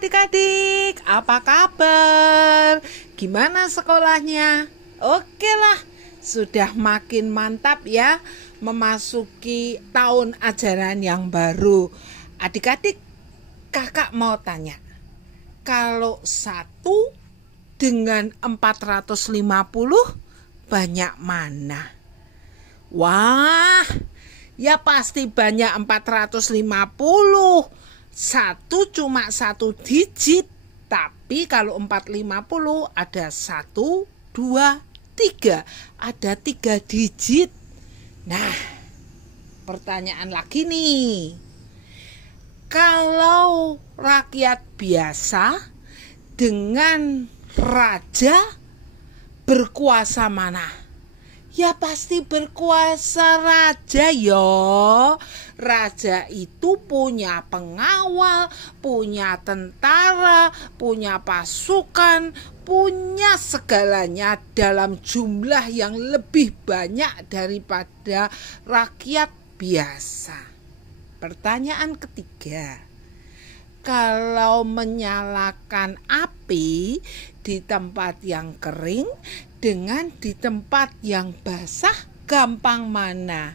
adik-adik, apa kabar? Gimana sekolahnya? Oke lah, sudah makin mantap ya memasuki tahun ajaran yang baru. Adik-adik, kakak mau tanya, kalau 1 dengan 450 banyak mana? Wah, ya pasti banyak 450. 1 cuma 1 digit, tapi kalau 450 ada 1, 2, 3, ada 3 digit. Nah, pertanyaan lagi nih, kalau rakyat biasa dengan raja berkuasa mana? Ya pasti berkuasa raja yo. Raja itu punya pengawal, punya tentara, punya pasukan, punya segalanya dalam jumlah yang lebih banyak daripada rakyat biasa. Pertanyaan ketiga, kalau menyalakan api di tempat yang kering dengan di tempat yang basah, gampang mana?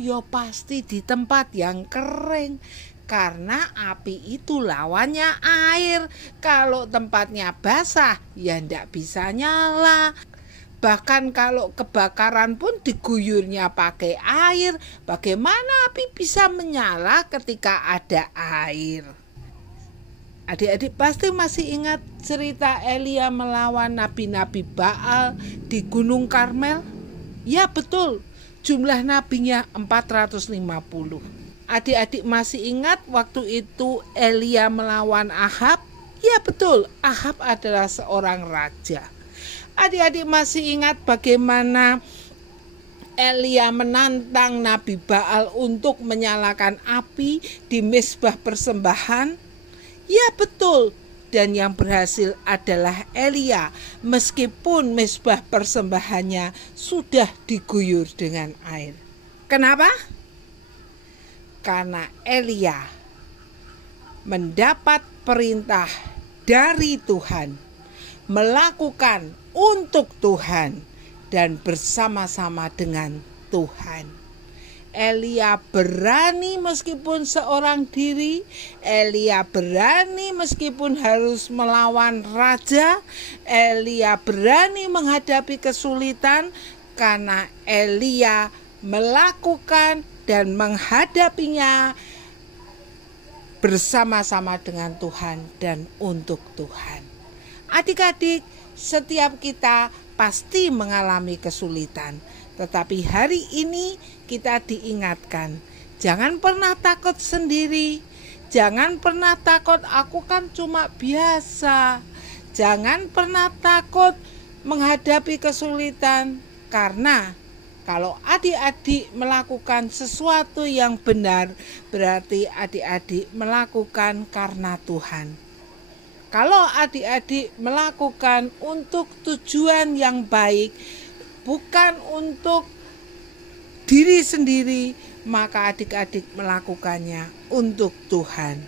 Ya pasti di tempat yang kering, karena api itu lawannya air. Kalau tempatnya basah ya ndak bisa nyala. Bahkan kalau kebakaran pun diguyurnya pakai air. Bagaimana api bisa menyala ketika ada air? Adik-adik pasti masih ingat cerita Elia melawan nabi-nabi Baal di Gunung Karmel? Ya betul, jumlah nabinya 450. Adik-adik masih ingat waktu itu Elia melawan Ahab? Ya betul, Ahab adalah seorang raja. Adik-adik masih ingat bagaimana Elia menantang Nabi Baal untuk menyalakan api di mezbah persembahan? Ya betul, dan yang berhasil adalah Elia, meskipun mezbah persembahannya sudah diguyur dengan air. Kenapa? Karena Elia mendapat perintah dari Tuhan, melakukan untuk Tuhan dan bersama-sama dengan Tuhan. Elia berani meskipun seorang diri, Elia berani meskipun harus melawan raja, Elia berani menghadapi kesulitan karena Elia melakukan dan menghadapinya bersama-sama dengan Tuhan dan untuk Tuhan. Adik-adik, setiap kita pasti mengalami kesulitan. Tetapi hari ini kita diingatkan, jangan pernah takut sendiri. Jangan pernah takut, aku kan cuma biasa. Jangan pernah takut menghadapi kesulitan. Karena kalau adik-adik melakukan sesuatu yang benar, berarti adik-adik melakukan karena Tuhan. Kalau adik-adik melakukan untuk tujuan yang baik, bukan untuk diri sendiri, maka adik-adik melakukannya untuk Tuhan.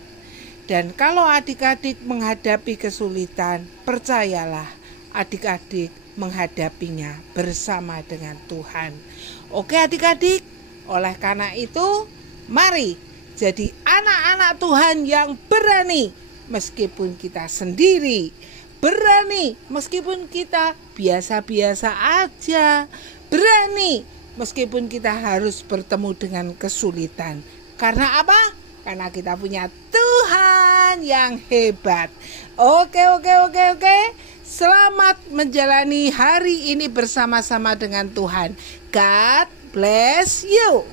Dan kalau adik-adik menghadapi kesulitan, percayalah adik-adik menghadapinya bersama dengan Tuhan. Oke adik-adik, oleh karena itu, mari jadi anak-anak Tuhan yang berani meskipun kita sendiri. Berani meskipun kita biasa-biasa aja. Berani meskipun kita harus bertemu dengan kesulitan. Karena apa? Karena kita punya Tuhan yang hebat. Oke. Selamat menjalani hari ini bersama-sama dengan Tuhan. God bless you.